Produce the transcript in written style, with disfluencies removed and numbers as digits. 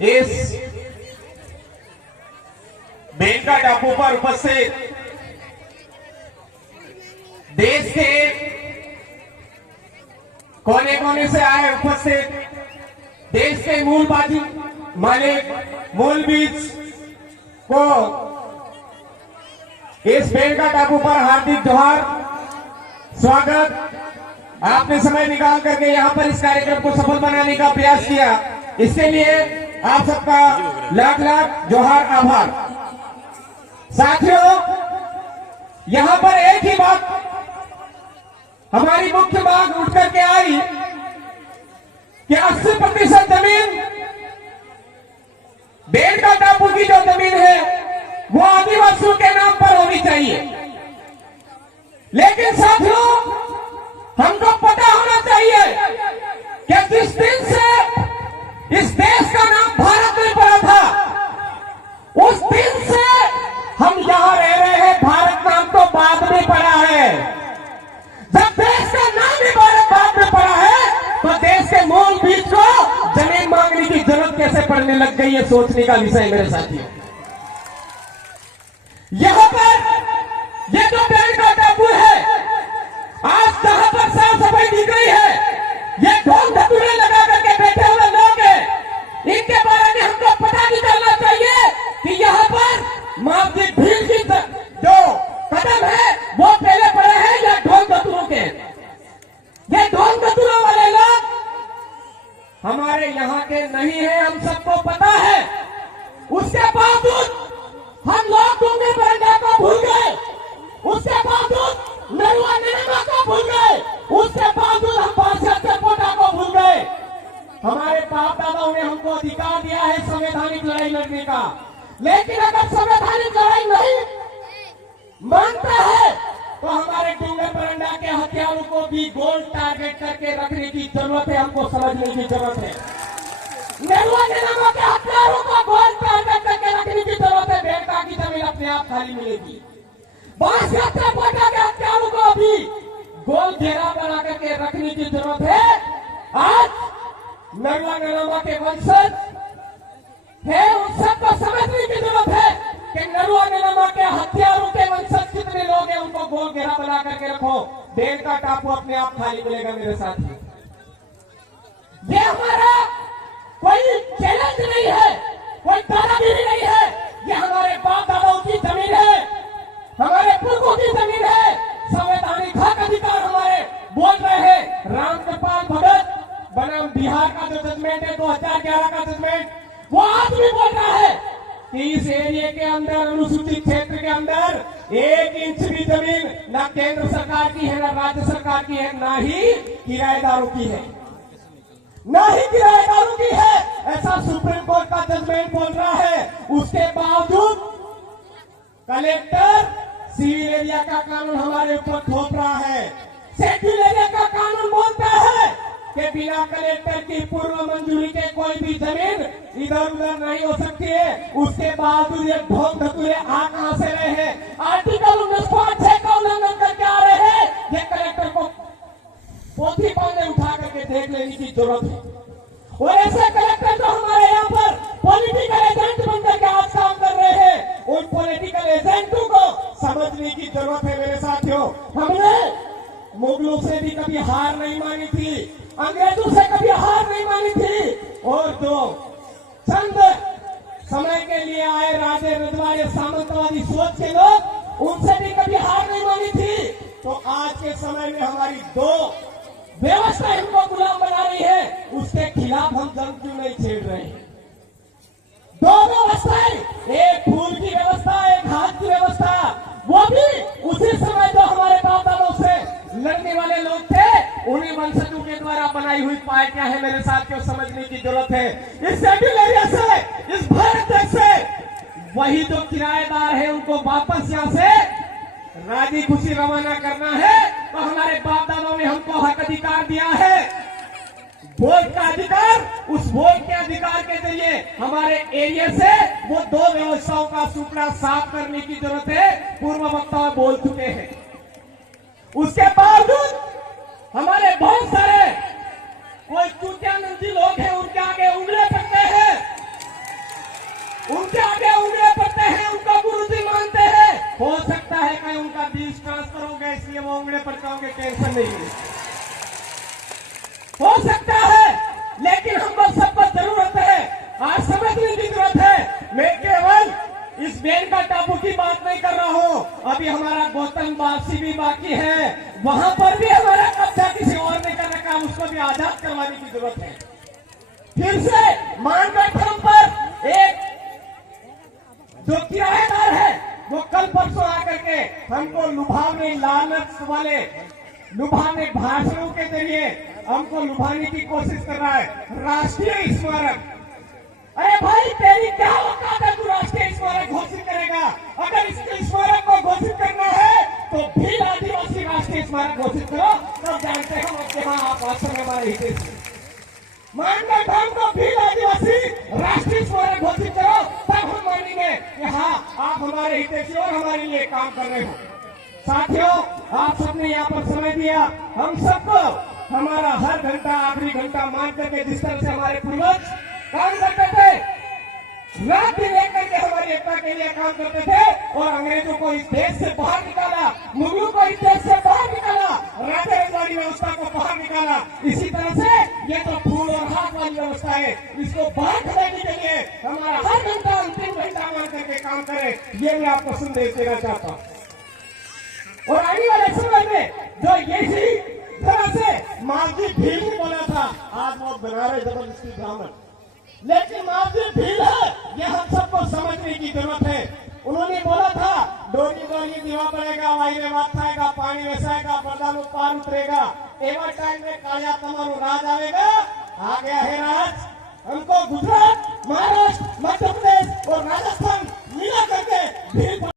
इस बेलका टापू पर उपस्थित देश के कोने कोने से आए उपस्थित देश के मूल बाजी मालिक मूल बीज को इस बेलका टापू पर हार्दिक जोहार, स्वागत। आपने समय निकाल करके यहां पर इस कार्यक्रम को सफल बनाने का प्रयास किया, इसके लिए आप सबका लाख लाख जोहार, आभार। साथियों, यहां पर एक ही बात हमारी मुख्य मांग उठ करके आई कि 80% जमीन बेलका टापू की जो जमीन है वो आदिवासियों के नाम पर होनी चाहिए। लेकिन साथियों, हमको पता होना चाहिए कि जिस दिन से इस देश का नाम भारत में पड़ा था, उस दिन से हम यहां रह रहे हैं। भारत नाम तो बाद में पड़ा है। जब देश का नाम ही भारत बाद में पड़ा है, तो देश के मूल बीज को जमीन मांगने की जरूरत कैसे पड़ने लग गई है, सोचने का विषय मेरे साथियों। यहां पर ये जो बेलका टापू है, आज जहां पर साफ सफाई दिख रही है, ये ढोल धतूरे लगा करके बैठे हुए लोग हैं। इनके बारे में हमको पता नहीं चलना चाहिए कि यहां पर माफी भीड़ की जो कदम है वो पहले पड़े हैं या ढोल धतूरों के। ये ढोल धतूरों वाले लोग हमारे यहाँ के नहीं है, हम सबको पता है। उसके बावजूद हम लोग डूंगे परंडा को भूल गए, उसके बावजूद नरुआ नरमा को भूल गए, उसके बावजूद हम बादशाह से पोटा को भूल गए। हमारे बाप दादाओं ने हमको अधिकार दिया है संवैधानिक लड़ाई लड़ने का, लेकिन अगर संवैधानिक लड़ाई नहीं मानता है तो हमारे डूंगे परंडा के हथियारों को भी गोल टारगेट करके रखने की जरूरत है, हमको समझने की जरूरत है। नरुआ नरमा के हथियारों को गोल टारगेट करके रखने की जरूरत है। बेलका की जमीन अपने आप खाली मिलेगी। बादशाह के पोटा के हथियारों को भी गोल घेरा बना करके रखने की जरूरत है। आज नरुआ नरमा के वंशज है, उन सबको समझने की जरूरत है कि नरुआ नरमा के हथियारों के वंशज कितने लोग हैं, उनको गोल घेरा बना करके रखो। बेलका टापू अपने आप खाली मिलेगा मेरे साथी। ये हमारा कोई चैलेंज नहीं है, कोई दादागिरी नहीं है। ये हमारे बाप दादाओं की जमीन है, हमारे पुरखों की जमीन है। संवैधानिक हक अधिकार हमारे बोल रहे हैं। रामकृपाल भगत बनाम बिहार का जो जजमेंट है 2011 का जजमेंट, वो आज भी बोल रहा है कि इस एरिया के अंदर, अनुसूचित क्षेत्र के अंदर 1 इंच भी जमीन न केंद्र सरकार की है, न राज्य सरकार की है, न ही किराएदारों की है, न ही किराएदारों की है। ऐसा सुप्रीम कोर्ट का जजमेंट बोल रहा है। उसके बावजूद कलेक्टर सिविल एरिया का कानून हमारे ऊपर थोप रहा है। शेड्यूल एरिया का कानून बोलता है कि बिना कलेक्टर की पूर्व मंजूरी के कोई भी जमीन इधर उधर नहीं हो सकती है। उसके बावजूद ये ढोल धतूरे आ कहां से रहे हैं? आर्टिकल 19(6) का उल्लंघन करके आ रहे हैं। ये कलेक्टर को पोथी पाने उठा करके देख लेने की जरूरत है। और ऐसे कलेक्टर जो हमारे यहाँ पर पॉलिटिकल एजेंट बनकर के आज काम कर रहे हैं, उन पॉलिटिकल एजेंटों को समझने की जरूरत है मेरे साथियों। हमने मुगलों से भी कभी हार नहीं मानी थी, अंग्रेजों से कभी हार नहीं मानी थी, और जो चंद समय के लिए आए राजे रजवाड़े सामंतवादी सोच के लोग, उनसे भी कभी हार नहीं मानी थी। तो आज के समय में हमारी दो व्यवस्था हमको गुलाम बना रही है, उसके खिलाफ हम जंग क्यों नहीं छेड़ रहे हैं? दो व्यवस्थाएं, एक फूल की व्यवस्था, एक हाथ की व्यवस्था, वो भी उसी समय जो हमारे बाप दादाओं से लड़ने वाले लोग थे, उन्हीं वंशजों के द्वारा बनाई हुई पार्टियां हैं मेरे साथियों। समझने की जरूरत है। इस शेड्यूल एरिया से, इस भारत देश से वही जो किराएदार है उनको वापस यहां से राजी खुशी रवाना करना है। तो हमारे बाप दादाओं ने हमको हक अधिकार दिया है, वोट का अधिकार। उस वोट के अधिकार के जरिए हमारे एरिया से वो दो व्यवस्थाओं का सूपड़ा साफ करने की जरूरत है। पूर्व वक्ता बोल चुके हैं। उसके बावजूद हमारे बहुत सारे कोई चूतियानंदी लोग हैं, उनके आगे उंगली पकड़ते हैं हो सकता है कि उनका बीज ट्रांसफर हो गया इसलिए वो उंगली पड़ता होंगे, टेंशन नहीं है, हो सकता है, लेकिन हमको सबको जरूरत है, आज समझने की जरूरत है। मैं केवल इस बेलका टापू की बात नहीं कर रहा हूं, अभी हमारा गौतम वासी भी बाकी है, वहां पर भी हमारा कब्जा किसी और ने कर रखा, उसको भी आजाद करवाने की जरूरत है। फिर से मानगढ़ पर एक जो किराएदार है वो कल परसों आकर के हमको लुभावने, लालच वाले लुभाने भाषणों के जरिए हमको लुभाने की कोशिश कर रहा है। राष्ट्रीय स्मारक, अरे भाई तेरी क्या औकात है, तू राष्ट्रीय स्मारक घोषित करेगा? अगर इसके स्मारक को घोषित करना है तो भील आदिवासी राष्ट्रीय स्मारक घोषित करो, तब जानते हम आपके वहां आप आश्रम में हमारे हित मानगढ़ धाम को भील आदिवासी राष्ट्रीय स्मारक घोषित करो, तब हम मानेंगे कि हाँ आप हमारे हितैषी और हमारे लिए काम कर रहे हो। साथियों, आप सबने यहाँ पर समय दिया, हम सबको हमारा हर घंटा आखिरी घंटा मान करके जिस तरह से हमारे पूर्वज काम करते थे, रात दिन लेकर के हमारी एकता के लिए काम करते थे और अंग्रेजों को इस देश से बाहर निकाला, मुगलों को इस देश से बाहर निकाला, राजा रजवाड़ी व्यवस्था को बाहर निकाला। इसी तरह से ये तो फूल और हाथ वाली व्यवस्था है, इसको बाहर खदेड़ने के लिए हमारा हर घंटा अंतिम घंटा मान करके काम करे, ये मैं आपको संदेश देना चाहता हूँ। और आने वाले समय में जो यही तरह से मालवी भील ने बोला था, आज वो बना रहे जबरदस्ती ब्राह्मण, लेकिन मालवी भील है ये हम सबको समझने की जरूरत है। उन्होंने बोला था डोरी डोरी दीवा पड़ेगा, वाई में बात खाएगा, पानी में साएगा, पर्दा में पार उतरेगा, एवं टाइम में काया तमारू राज आएगा। आ गया है राज, हमको गुजरात, महाराष्ट्र, मध्य प्रदेश और राजस्थान मिला करके भील